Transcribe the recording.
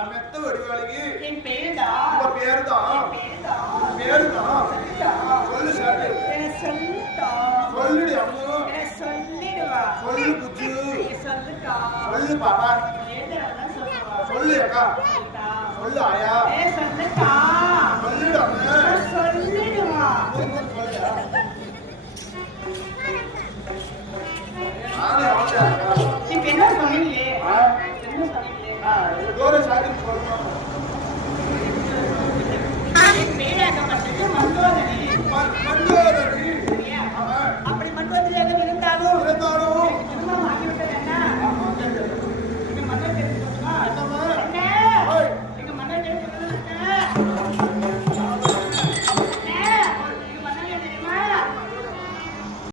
நான் மெத்த வடிவாளிக்கு என் பேருதான் உங்க பேருதான் பேருதான் சொல்லு சாரு சொல்லுடா சொல்லுடி அம்மா சொல்லிடுவா சொல்லு புச்சு சொல்லுக்கா சொல்லு பாப்பா சொல்லுவா சொல்லு அக்கா சொல்லு ஆயா சொல்லுக்கா சொல்லுடா சொல்லிடுவா நானே ஆயா இப்ப என்ன சொன்னீங்களே என்ன சொன்னீங்களே தூர சாதி சொல்லணும் பேராக்கப்பட்டது மந்தோதரி